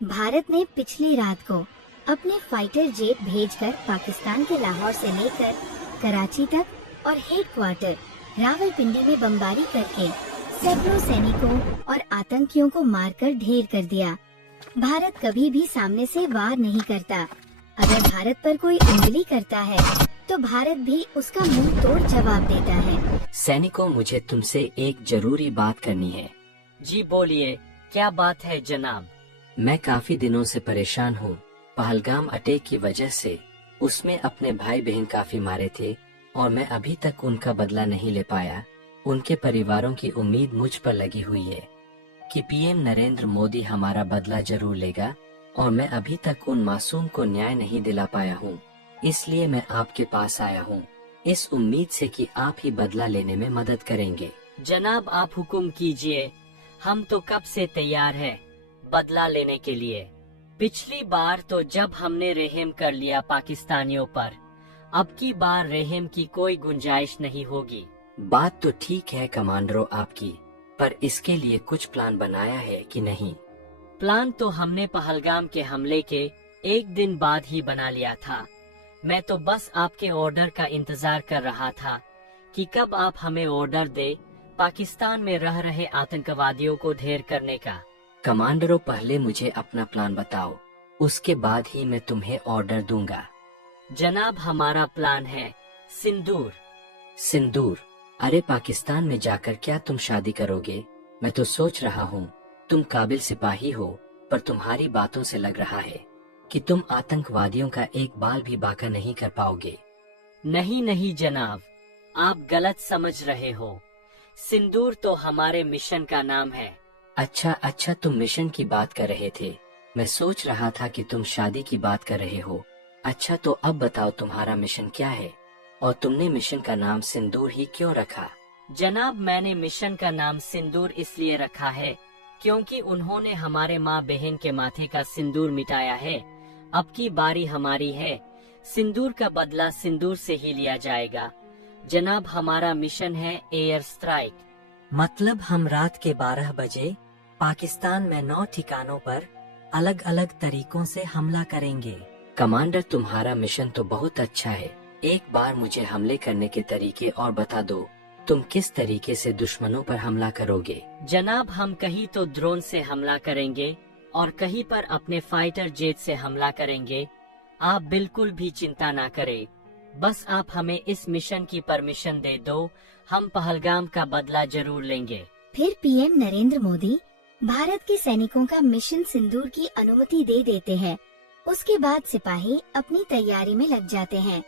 भारत ने पिछली रात को अपने फाइटर जेट भेजकर पाकिस्तान के लाहौर से लेकर कराची तक और हेडक्वार्टर रावलपिंडी में बमबारी करके सैकड़ों सैनिकों और आतंकियों को मारकर ढेर कर दिया। भारत कभी भी सामने से वार नहीं करता। अगर भारत पर कोई उंगली करता है तो भारत भी उसका मुंह तोड़ जवाब देता है। सैनिकों, मुझे तुमसे एक जरूरी बात करनी है। जी बोलिए, क्या बात है जनाब? मैं काफी दिनों से परेशान हूँ। पहलगाम अटैक की वजह से उसमें अपने भाई बहन काफी मारे थे और मैं अभी तक उनका बदला नहीं ले पाया। उनके परिवारों की उम्मीद मुझ पर लगी हुई है कि पीएम नरेंद्र मोदी हमारा बदला जरूर लेगा और मैं अभी तक उन मासूम को न्याय नहीं दिला पाया हूँ। इसलिए मैं आपके पास आया हूँ, इस उम्मीद से कि आप ही बदला लेने में मदद करेंगे। जनाब, आप हुक्म कीजिए। हम तो कब से तैयार हैं बदला लेने के लिए। पिछली बार तो जब हमने रहम कर लिया पाकिस्तानियों पर, अब की बार रहम की कोई गुंजाइश नहीं होगी। बात तो ठीक है कमांडरो आपकी, पर इसके लिए कुछ प्लान बनाया है कि नहीं? प्लान तो हमने पहलगाम के हमले के एक दिन बाद ही बना लिया था। मैं तो बस आपके ऑर्डर का इंतजार कर रहा था कि कब आप हमें ऑर्डर दे पाकिस्तान में रह रहे आतंकवादियों को ढेर करने का। कमांडरो, पहले मुझे अपना प्लान बताओ, उसके बाद ही मैं तुम्हें ऑर्डर दूंगा। जनाब, हमारा प्लान है सिंदूर। सिंदूर? अरे पाकिस्तान में जाकर क्या तुम शादी करोगे? मैं तो सोच रहा हूँ तुम काबिल सिपाही हो, पर तुम्हारी बातों से लग रहा है कि तुम आतंकवादियों का एक बाल भी बाका नहीं कर पाओगे। नहीं नहीं जनाब, आप गलत समझ रहे हो। सिंदूर तो हमारे मिशन का नाम है। अच्छा, तुम मिशन की बात कर रहे थे। मैं सोच रहा था कि तुम शादी की बात कर रहे हो। अच्छा, तो अब बताओ तुम्हारा मिशन क्या है और तुमने मिशन का नाम सिंदूर ही क्यों रखा? जनाब, मैंने मिशन का नाम सिंदूर इसलिए रखा है क्योंकि उन्होंने हमारे माँ बहन के माथे का सिंदूर मिटाया है। अब की बारी हमारी है। सिंदूर का बदला सिंदूर से ही लिया जाएगा। जनाब, हमारा मिशन है एयर स्ट्राइक। मतलब हम रात के 12 बजे पाकिस्तान में 9 ठिकानों पर अलग अलग तरीकों से हमला करेंगे। कमांडर, तुम्हारा मिशन तो बहुत अच्छा है। एक बार मुझे हमले करने के तरीके और बता दो। तुम किस तरीके से दुश्मनों पर हमला करोगे? जनाब, हम कहीं तो ड्रोन से हमला करेंगे और कहीं पर अपने फाइटर जेट से हमला करेंगे। आप बिल्कुल भी चिंता ना करें, बस आप हमें इस मिशन की परमिशन दे दो, हम पहलगाम का बदला जरूर लेंगे। फिर पीएम नरेंद्र मोदी भारत के सैनिकों का मिशन सिंदूर की अनुमति दे देते हैं। उसके बाद सिपाही अपनी तैयारी में लग जाते हैं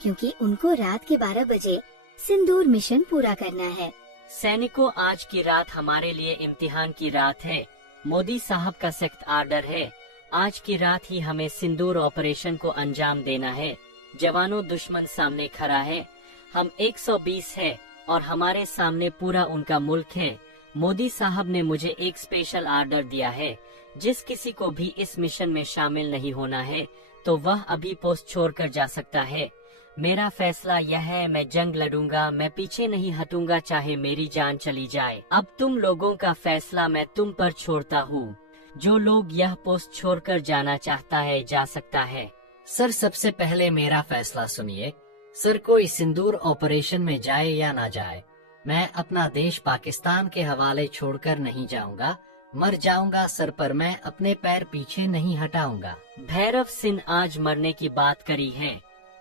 क्योंकि उनको रात के 12 बजे सिंदूर मिशन पूरा करना है। सैनिकों, आज की रात हमारे लिए इम्तिहान की रात है। मोदी साहब का सख्त आर्डर है, आज की रात ही हमें सिंदूर ऑपरेशन को अंजाम देना है। जवानों, दुश्मन सामने खड़ा है। हम 120 है और हमारे सामने पूरा उनका मुल्क है। मोदी साहब ने मुझे एक स्पेशल आर्डर दिया है, जिस किसी को भी इस मिशन में शामिल नहीं होना है तो वह अभी पोस्ट छोड़कर जा सकता है। मेरा फैसला यह है, मैं जंग लड़ूंगा, मैं पीछे नहीं हटूंगा, चाहे मेरी जान चली जाए। अब तुम लोगों का फैसला मैं तुम पर छोड़ता हूँ। जो लोग यह पोस्ट छोड़कर जाना चाहता है जा सकता है। सर, सबसे पहले मेरा फैसला सुनिए। सर, कोई सिंदूर ऑपरेशन में जाए या ना जाए, मैं अपना देश पाकिस्तान के हवाले छोड़कर नहीं जाऊंगा। मर जाऊंगा सर, पर मैं अपने पैर पीछे नहीं हटाऊंगा। भैरव सिंह आज मरने की बात करी है,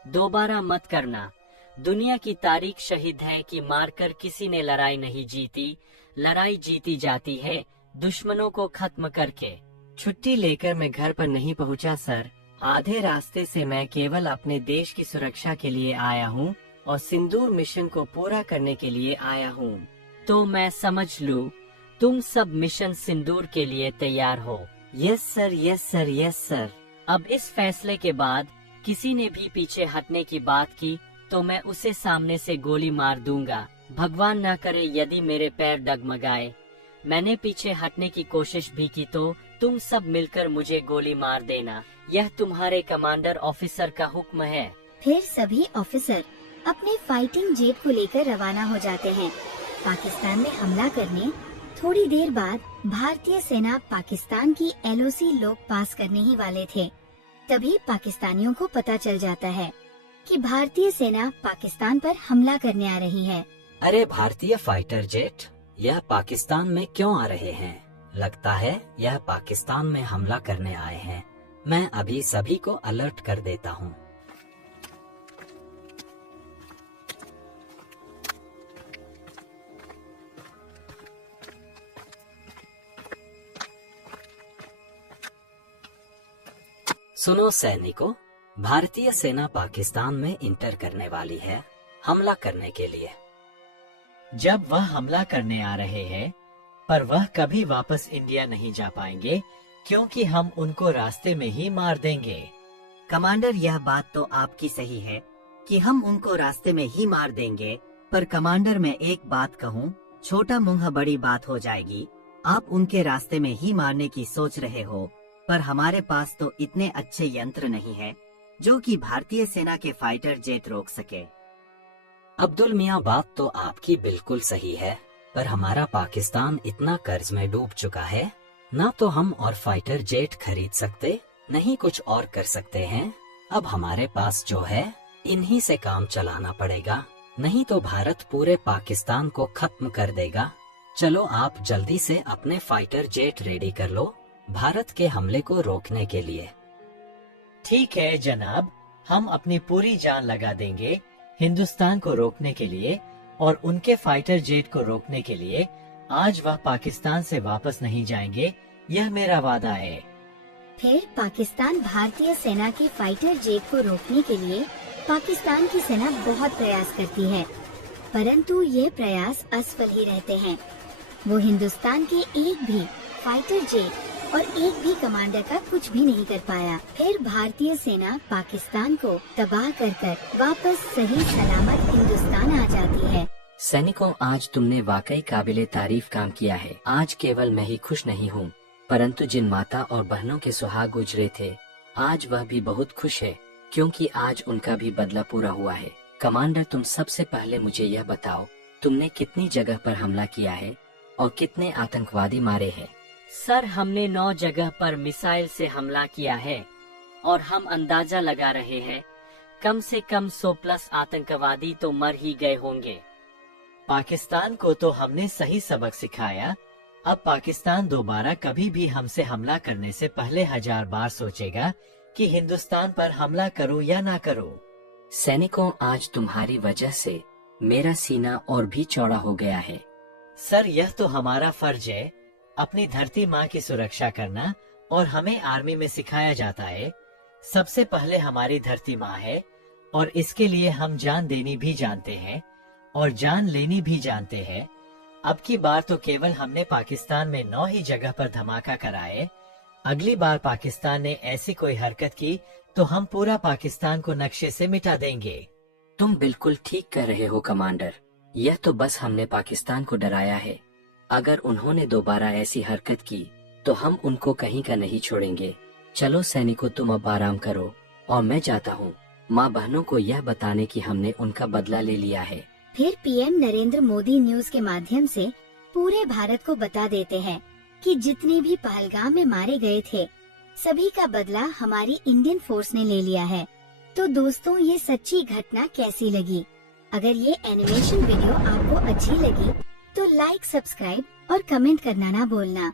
दोबारा मत करना। दुनिया की तारीख शहीद है कि मारकर किसी ने लड़ाई नहीं जीती, लड़ाई जीती जाती है दुश्मनों को खत्म करके। छुट्टी लेकर मैं घर पर नहीं पहुंचा सर। आधे रास्ते से मैं केवल अपने देश की सुरक्षा के लिए आया हूं और सिंदूर मिशन को पूरा करने के लिए आया हूं। तो मैं समझ लूं, तुम सब मिशन सिंदूर के लिए तैयार हो? Yes sir, yes sir, yes sir. अब इस फैसले के बाद किसी ने भी पीछे हटने की बात की तो मैं उसे सामने से गोली मार दूंगा। भगवान ना करे यदि मेरे पैर डगमगाए, मैंने पीछे हटने की कोशिश भी की तो तुम सब मिलकर मुझे गोली मार देना। यह तुम्हारे कमांडर ऑफिसर का हुक्म है। फिर सभी ऑफिसर अपने फाइटिंग जेट को लेकर रवाना हो जाते हैं पाकिस्तान में हमला करने। थोड़ी देर बाद भारतीय सेना पाकिस्तान की LOC लोग पास करने ही वाले थे। तभी पाकिस्तानियों को पता चल जाता है कि भारतीय सेना पाकिस्तान पर हमला करने आ रही है। अरे भारतीय फाइटर जेट यह पाकिस्तान में क्यों आ रहे हैं? लगता है यह पाकिस्तान में हमला करने आए हैं। मैं अभी सभी को अलर्ट कर देता हूँ। सुनो सैनिकों, भारतीय सेना पाकिस्तान में इंटर करने वाली है हमला करने के लिए। जब वह हमला करने आ रहे हैं, पर वह कभी वापस इंडिया नहीं जा पाएंगे क्योंकि हम उनको रास्ते में ही मार देंगे। कमांडर, यह बात तो आपकी सही है कि हम उनको रास्ते में ही मार देंगे, पर कमांडर मैं एक बात कहूँ, छोटा मुंह बड़ी बात हो जाएगी। आप उनके रास्ते में ही मारने की सोच रहे हो, पर हमारे पास तो इतने अच्छे यंत्र नहीं है जो कि भारतीय सेना के फाइटर जेट रोक सके। अब्दुल मियाँ, बात तो आपकी बिल्कुल सही है, पर हमारा पाकिस्तान इतना कर्ज में डूब चुका है, ना तो हम और फाइटर जेट खरीद सकते, नहीं कुछ और कर सकते हैं। अब हमारे पास जो है इन्हीं से काम चलाना पड़ेगा, नहीं तो भारत पूरे पाकिस्तान को खत्म कर देगा। चलो आप जल्दी से अपने फाइटर जेट रेडी कर लो भारत के हमले को रोकने के लिए। ठीक है जनाब, हम अपनी पूरी जान लगा देंगे हिंदुस्तान को रोकने के लिए और उनके फाइटर जेट को रोकने के लिए। आज वह पाकिस्तान से वापस नहीं जाएंगे, यह मेरा वादा है। फिर पाकिस्तान भारतीय सेना के फाइटर जेट को रोकने के लिए पाकिस्तान की सेना बहुत प्रयास करती है, परंतु ये प्रयास असफल ही रहते हैं। वो हिंदुस्तान के एक भी फाइटर जेट और एक भी कमांडर का कुछ भी नहीं कर पाया। फिर भारतीय सेना पाकिस्तान को तबाह कर वापस सही सलामत हिंदुस्तान आ जाती है। सैनिकों, आज तुमने वाकई काबिले तारीफ काम किया है। आज केवल मैं ही खुश नहीं हूँ, परंतु जिन माता और बहनों के सुहाग गुजरे थे, आज वह भी बहुत खुश है, क्योंकि आज उनका भी बदला पूरा हुआ है। कमांडर, तुम सबसे पहले मुझे यह बताओ, तुमने कितनी जगह पर हमला किया है और कितने आतंकवादी मारे हैं? सर, हमने 9 जगह पर मिसाइल से हमला किया है और हम अंदाजा लगा रहे हैं कम से कम 100+ आतंकवादी तो मर ही गए होंगे। पाकिस्तान को तो हमने सही सबक सिखाया। अब पाकिस्तान दोबारा कभी भी हमसे हमला करने से पहले 1000 बार सोचेगा कि हिंदुस्तान पर हमला करूं या ना करूं। सैनिकों, आज तुम्हारी वजह से मेरा सीना और भी चौड़ा हो गया है। सर, यह तो हमारा फर्ज है, अपनी धरती माँ की सुरक्षा करना, और हमें आर्मी में सिखाया जाता है सबसे पहले हमारी धरती माँ है, और इसके लिए हम जान देनी भी जानते हैं और जान लेनी भी जानते हैं। अब की बार तो केवल हमने पाकिस्तान में 9 ही जगह पर धमाका कराए। अगली बार पाकिस्तान ने ऐसी कोई हरकत की तो हम पूरा पाकिस्तान को नक्शे से मिटा देंगे। तुम बिल्कुल ठीक कर रहे हो कमांडर, यह तो बस हमने पाकिस्तान को डराया है। अगर उन्होंने दोबारा ऐसी हरकत की तो हम उनको कहीं का नहीं छोड़ेंगे। चलो सैनिकों, तुम अब आराम करो और मैं जाता हूँ माँ बहनों को यह बताने कि हमने उनका बदला ले लिया है। फिर पीएम नरेंद्र मोदी न्यूज के माध्यम से पूरे भारत को बता देते हैं कि जितने भी पहलगाम में मारे गए थे, सभी का बदला हमारी इंडियन फोर्स ने ले लिया है। तो दोस्तों, ये सच्ची घटना कैसी लगी? अगर ये एनिमेशन वीडियो आपको अच्छी लगी तो लाइक, सब्सक्राइब और कमेंट करना ना भूलना।